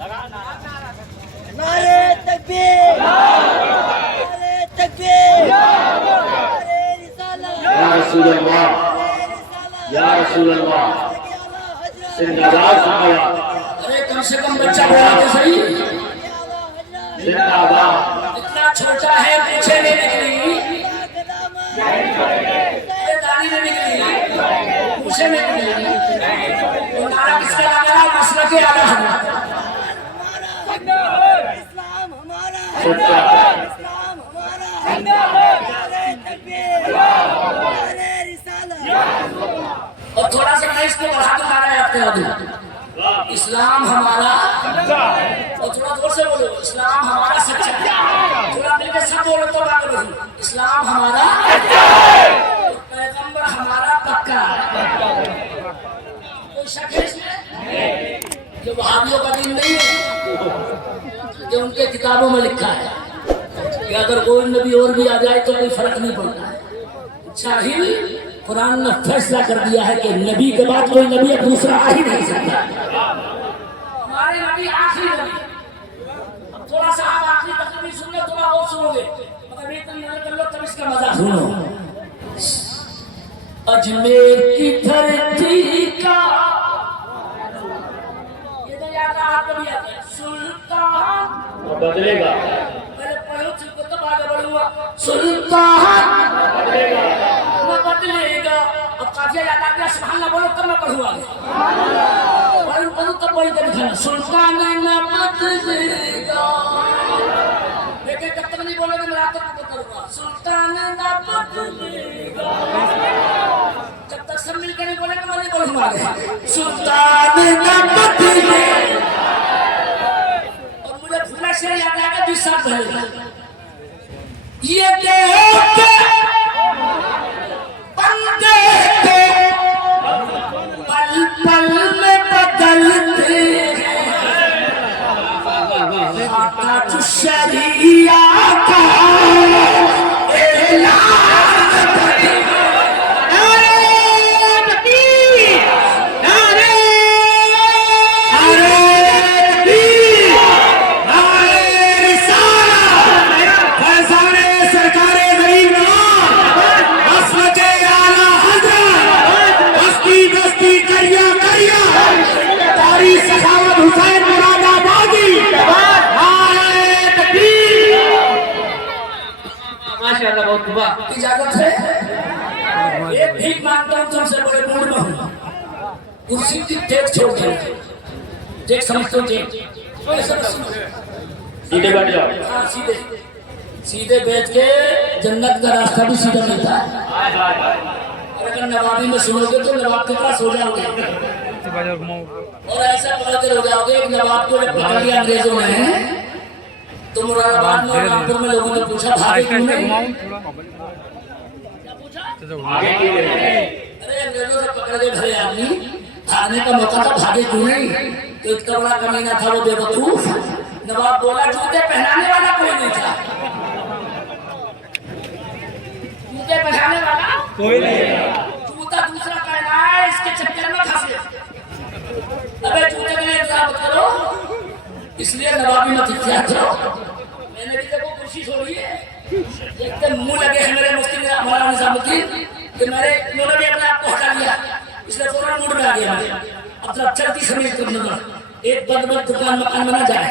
नारे तकबीर, नारे तकबीर, नारे रिसालत, या रसूल अल्लाह, नारे रिसालत, या रसूल अल्लाह, आला हजरत, जिंदाबाद फरमाया, अरे कम से कम बच्चा बोला तो सही। आला हजरत, जिंदाबाद। इतना छोटा है, पीछे नहीं निकली, अल्लाह कदामा, अरे दाढ़ी नहीं निकली, पीछे नहीं निकली। तो नारा किसका लगा? मसला के आला हजरत। इस्लाम हमारा, सच्चा इस्लाम हमारा, नारे तकबीर, नारे रिसालत। और थोड़ा सा मैं इसको बढ़ा के नारा याद करा दूं। इस्लाम हमारा, और थोड़ा जोर से बोलो, इस्लाम हमारा सच्चा है। थोड़ा मिलकर सब बोलो तो बात बोलो। इस्लाम हमारा पैगंबर हमारा पक्का। कोई शक है इसमें? जो वहाबियों का दिन नहीं है, जो उनके किताबों में लिखा है कि अगर कोई नबी और भी आ जाए तो कोई फर्क नहीं पड़ता है। जाहिल कुरान ने फैसला कर दिया है कि नबी के बाद कोई नबी दूसरा आ ही नहीं सकता। हमारे नबी आखिरी नबी। अब थोड़ा सा आप आखिरी तकरीर सुन लो, थोड़ा और सुनोगे, मगर एक नजर कर लो तब इसका मजा सुनो। अजमेर की धरती का ये तो याद आप कभी आता है सुल्तान। बदलेगा, पहले पढ़ो चुप तो आगे बढ़ूंगा। सुल्तान न बदलेगा। अब काफिया याद आ गया, सुभान अल्लाह बोलो तब मैं पढ़ूंगा। पढ़ूं तब बोल के दिखाना। सुल्तान न बदलेगा। देखिए जब तक नहीं बोलोगे मैं रात तक करूंगा। सुल्तान न बदलेगा। जब तक सब मिलकर नहीं बोलेंगे मैं नहीं बोलूंगा। सुल्तान न बदलेगा। और मुझे भूला से याद आएगा 20 साल पहले। ये देख बंदे पल पल में बदलते आका शरिया का इजाजत है। एक भीख मांगता हूँ तुमसे, बड़े मूड में हूँ। कुर्सी की टेक छोड़ दो, टेक समझते हो? टेक सीधे बैठ जाओ। हाँ सीधे सीधे बैठ के जन्नत का रास्ता भी सीधा मिलता है। और अगर नवाबी में सुनोगे तो नवाब के पास हो जाओगे और ऐसा पकड़ हो जाओगे। एक नवाब को जब पकड़ लिया अंग्रेजों ने तो मुरादाबाद में और रामपुर में लोगों ने पूछा भागे क्यों नहीं? आगे क्यों नहीं? अरे अंग्रेजों से पकड़ के भरे आदमी, भागने का मौका था, भागे क्यों नहीं? तो इतना बड़ा कमीना था वो बेवकूफ। नवाब बोला जूते पहनाने वाला कोई नहीं था। जूते पहनाने वाला कोई नहीं। जूता दूसरा पहना है, इसके चक्कर में फंसे। अबे जूते के लिए इंतजार मत करो, इसलिए नवाबी मत इख्तियार करो। मैंने भी देखो कोशिश हो रही है, एकदम मुंह लगे हैं मेरे मुफ्ती मौलाना निजामुद्दीन कि मेरे उन्होंने भी अपने आप को हटा लिया, इसलिए फौरन मूड में आ गया। अब जब चलती समय तुम नजर एक बदबद दुकान मकान बना जाए,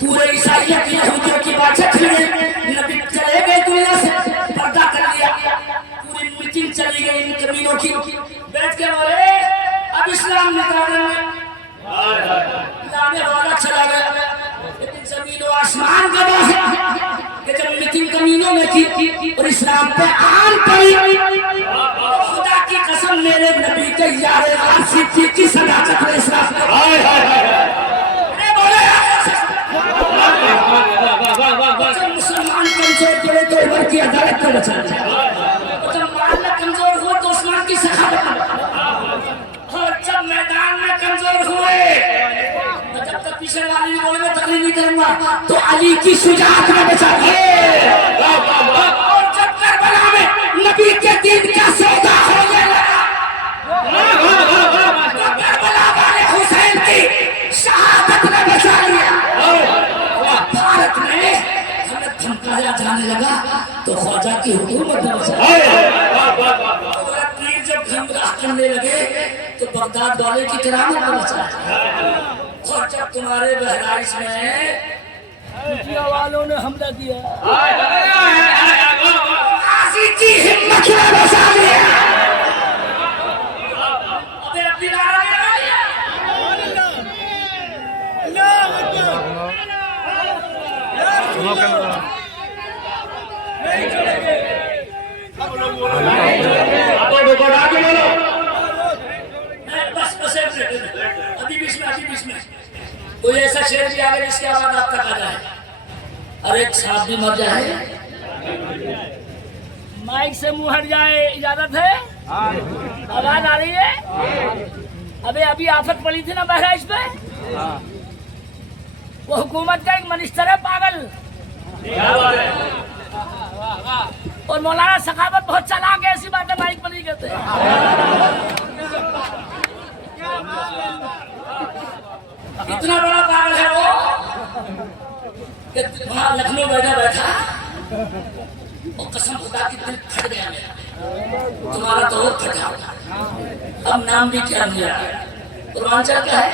पूरे ईसाइयत यहूदियों की बातें चली गई, नबी चले गए दुनिया से, पर्दा कर लिया, पूरी मीटिंग चली गई इन कमीनों की। बैठ के बोले अब इस्लाम निकालने लाने वाला चला गया, लेकिन जमीन और आसमान गवाह है कि जब मीटिंग कमीनों ने की और इस्लाम पे आन पड़ी, खुदा की कसम मेरे नबी के यारे आसिफी की सदाकत में इस्लाम पे मुसलमान कमजोर करे तो उमर की अदालत में बचा जाए, जब माल कमजोर हो तो उस्मान की सखावत, और जब मैदान में कमजोर हुए जब तक पीछे वाली बोले मैं तकलीफ नहीं करूंगा तो अली की शुजाअत में बचा दिए। और जब करबला में नबी के दीन का सौदा हो गया तो करबला वाले हुसैन की शहादत में बचा लिया। चलाने लगा तो ख्वाजा की हुकूमत न बचा। तीर जब घमराह करने लगे तो बगदाद वाले की करामत न बचा। और जब तुम्हारे बहराइच में कुटिया वालों ने हमला किया, आजी की हिम्मत ने बचा लिया। अबे अपनी नारा बीच में कोई ऐसा शेर भी आ गया जिसके आवाज आप तक आ जाए। अरे एक सांप भी मर जाए। माइक से मुंह हट जाए, इजाजत है? आवाज आ रही है? अबे अभी आफत पड़ी थी ना बहराइच पे, वो हुकूमत का एक मिनिस्टर है पागल, और मौलाना सखावत बहुत चालाक है, ऐसी बातें माइक पर नहीं कहते। इतना बड़ा पागल है वो कि वहां लखनऊ बैठा और कसम खुदा की दिल फट गया मेरा। तुम्हारा तो और फटा होगा। अब नाम भी क्या लिया, पूर्वांचल क्या है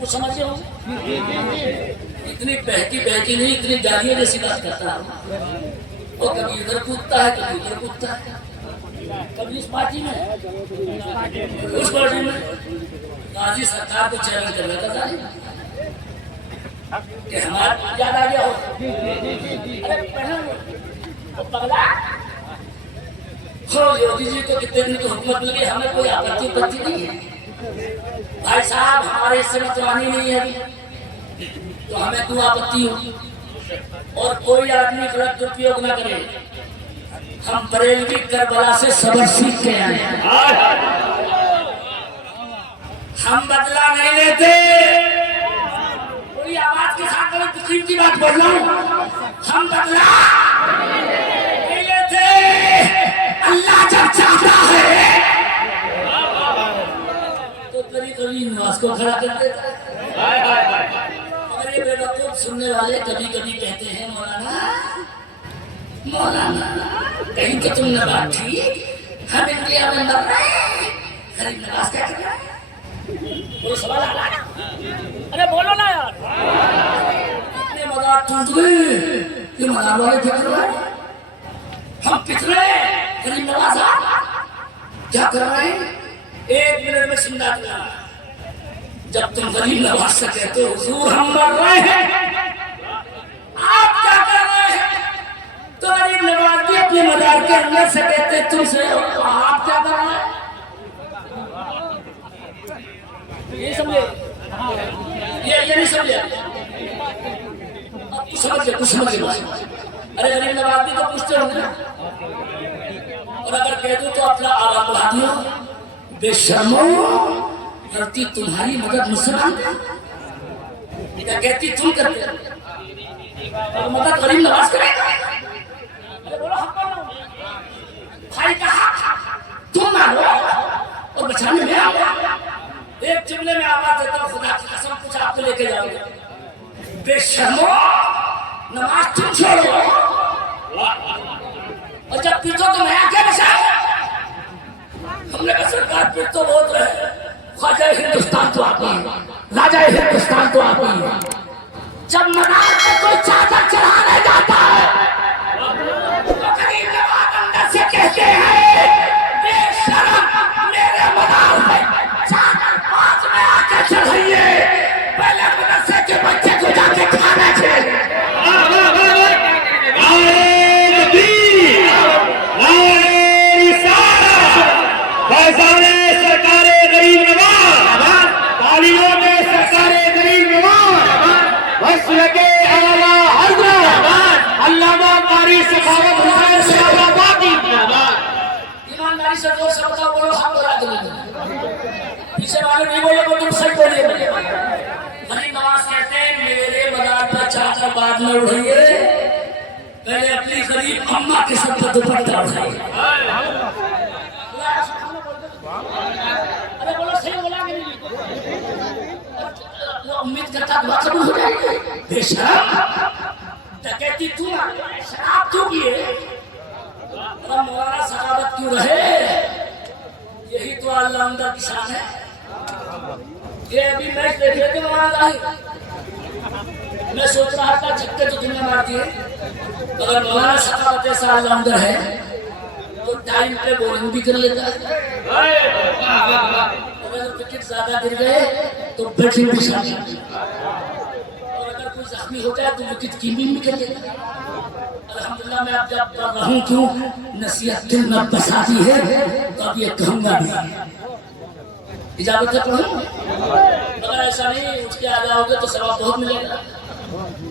कुछ समझे हो? इतनी बहकी नहीं, इतनी गालियों जैसी बात करता है। वो कभी इधर कूदता है, कभी उधर कूदता है, कभी इस पार्टी में उस पार्टी में। गाजी सरकार को चैलेंज कर रहा था कि हमारा याद आ गया हो। अरे पगला हो, योगी जी को कितने दिन की हुकूमत मिल गई, हमें कोई आपत्ति नहीं है। भाई साहब हमारे इस समय जवानी नहीं है अभी, तो हमें क्यों आपत्ति होगी? और कोई आदमी गलत दुरुपयोग न करे। हम बरेलवी करबला से सबक सीख के आए। हम बदला नहीं लेते। कोई आवाज के साथ बड़ी तकलीफ की बात बोल रहा हूं। हम बदला नहीं लेते। अल्लाह जब चाहता है तो कभी नमाज को खड़ा कर देता है। अगर ये बेवकूफ सुनने वाले कभी कहते हैं मौलाना कहीं तो तुम नमाज थी, हम इंडिया में मर रहे हैं, गरीब नमाज क्या कर रहा है? कोई सवाल आ रहा है? अरे बोलो ना यार। इतने मजाक टूट गए कि मजाक वाले क्या कर रहे हैं? हम पिछले गरीब नवाज क्या कर रहे हैं? 1 मिनट में जिंदा दिया। जब तुम गरीब नवाज से कहते हो हुजूर हम मर रहे हैं, आप क्या कर रहे हैं? तो गरीब नवाज भी अपने मजार के अंदर से कहते तुमसे आप क्या कर रहे हैं? ये समझे? ये नहीं समझे? कुछ समझे। अरे गरीब नवाज भी तो पूछते होंगे ना। और अगर कह दो तो अपना आवाज बढ़ा दियो, बेशर्मो, करती तुम्हारी मदद मुझसे मांगते, क्या कहती तुम करते और मदद गरीब नवाज करेगा। अरे बोलो हम कौन? भाई कहा तुम मारो और बचाने में आओ। एक जुमले में आवाज देता हूँ, खुदा की कसम कुछ आपको लेके जाओगे। बेशर्मो, नमाज तुम छोड़ो और जब पीटो तो मैं आके बचाओ। हमने कहा सरकार पीट तो बहुत रहे, ख्वाजा हिंदुस्तान तो आप ही, राजा हिंदुस्तान तो आप ही। जब मनार पे कोई चादर चढ़ाने जाता है तो गरीब नवाज अंदर से कहते हैं बेशरम, मेरे मनार पे चादर पास में आके चढ़ाइए, पहले मदरसे के बच्चे को जाके खाना चाहिए। सरकारे गरीब नवाज, तालियों में सरकारे गरीब नवाज, बस लगे आला हज़रत अल्लामा कारी सखावत हुसैन सलाबादी। ईमानदारी से जोर से बताओ, बोलो हम बोला के नहीं, पीछे वाले नहीं बोले तो तुम सही बोलिए। गरीब नवाज कहते हैं मेरे मजार पर चादर बाद में उठाइए, पहले अपनी गरीब अम्मा के सर पर दुपट्टा उठाइए। अरे बोलो सही बोला कि नहीं? उम्मीद करता दुआ कबूल हो जाएगी। बेशक डकैती तू ना, शराब क्यों किए? अरे मौलाना सखावत क्यों रहे? यही तो अल्लाह की शान है। ये अभी मैच देख रहे थे मौलाना, मैं सोच रहा था छक्के तो दुनिया मार दिए, अगर मौलाना सखावत ऐसा अल्लाह है तो टाइम पे बॉलिंग भी कर लेता है। अगर विकेट ज्यादा गिर गए तो बैटिंग भी शामिल, और अगर कोई जख्मी हो जाए तो विकेट कीपिंग भी कर लेता है। अल्हम्दुलिल्लाह मैं अब जब पढ़ रहा हूँ क्यों नसीहत दिल में बसाती है तो अब ये कहूँगा भी। इजाजत है पढ़ूं? अगर ऐसा नहीं उठ के आ जाओगे तो सवाब बहुत मिलेगा,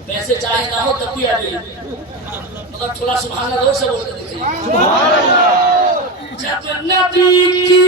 पैसे चाहे ना हो तब भी आ जाइए, मगर थोड़ा सुभान अल्लाह से बोल के देखिए। जब नबी की